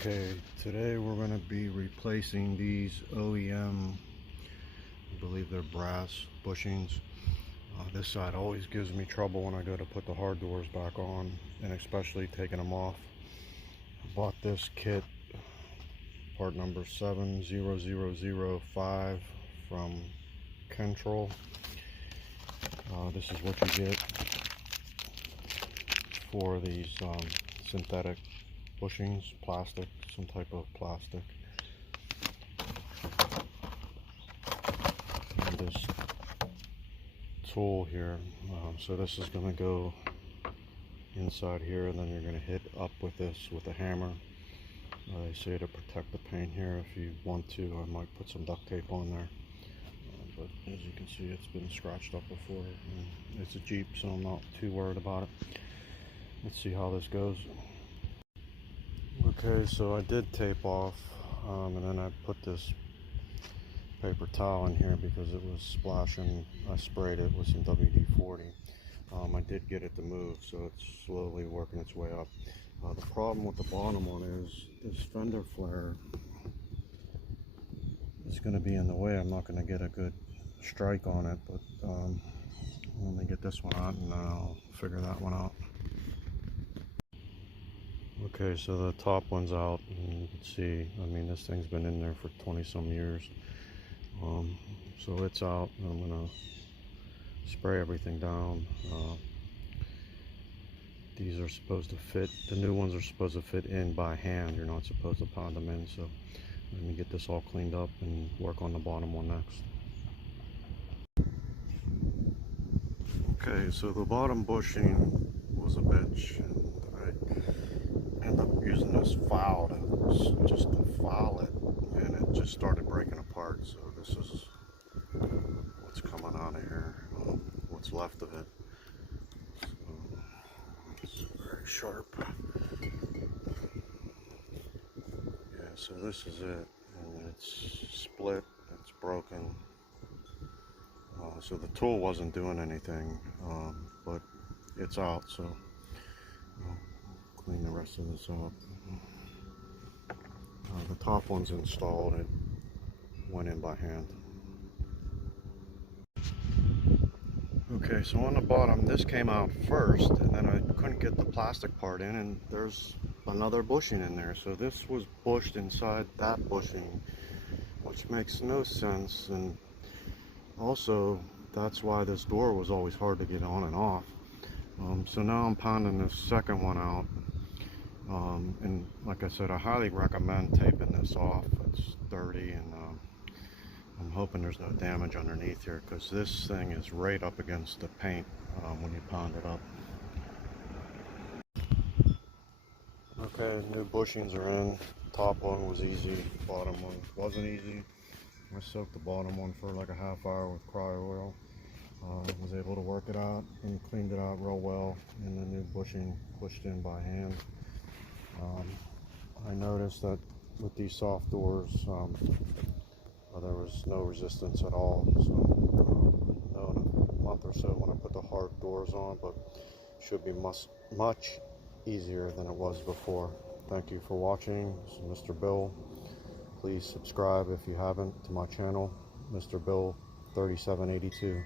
Okay, today we're going to be replacing these OEM, I believe they're brass bushings. This side always gives me trouble when I go to put the hard doors back on, and especially taking them off. I bought this kit, part number 70005 from Kentrol. This is what you get for these synthetic bushings, plastic, some type of plastic. And this tool here, so this is going to go inside here, and then you're going to hit up with this with a hammer. They say to protect the paint here. If you want to, I might put some duct tape on there. But as you can see, it's been scratched up before. And it's a Jeep, so I'm not too worried about it. Let's see how this goes. Okay, so I did tape off, and then I put this paper towel in here because it was splashing. I sprayed it with some WD-40. I did get it to move, so it's slowly working its way up. The problem with the bottom one is this fender flare is going to be in the way. I'm not going to get a good strike on it, but let me get this one out and I'll figure that one out. Okay, so the top one's out, and you can see, I mean, this thing's been in there for 20 some years. So it's out, and I'm gonna spray everything down. These are supposed to fit, the new ones are supposed to fit in by hand. You're not supposed to pound them in, so let me get this all cleaned up and work on the bottom one next. Okay, so the bottom bushing was a bitch, and I ended up using this file just to file it, and it just started breaking apart. So this is what's coming out of here, what's left of it. So it's very sharp. Yeah, so this is it, and it's split, it's broken. So the tool wasn't doing anything, but it's out, so I'll clean the rest of this up. The top one's installed, it went in by hand. Okay, so on the bottom, this came out first, and then I couldn't get the plastic part in, and there's another bushing in there. So this was bushed inside that bushing, which makes no sense, and also that's why this door was always hard to get on and off. So now I'm pounding this second one out, and like I said, I highly recommend taping this off. It's dirty, and I'm hoping there's no damage underneath here, because this thing is right up against the paint when you pound it up. Okay, new bushings are in. Top one was easy, bottom one wasn't easy. I soaked the bottom one for like a half hour with cryo oil. Was able to work it out and cleaned it out real well, and the new bushing pushed in by hand. I noticed that with these soft doors, there was no resistance at all. So know in a month or so when I put the hard doors on, but should be much easier than it was before. Thank you for watching. This is Mr. Bill. Please subscribe if you haven't to my channel, Mr. Bill 3782.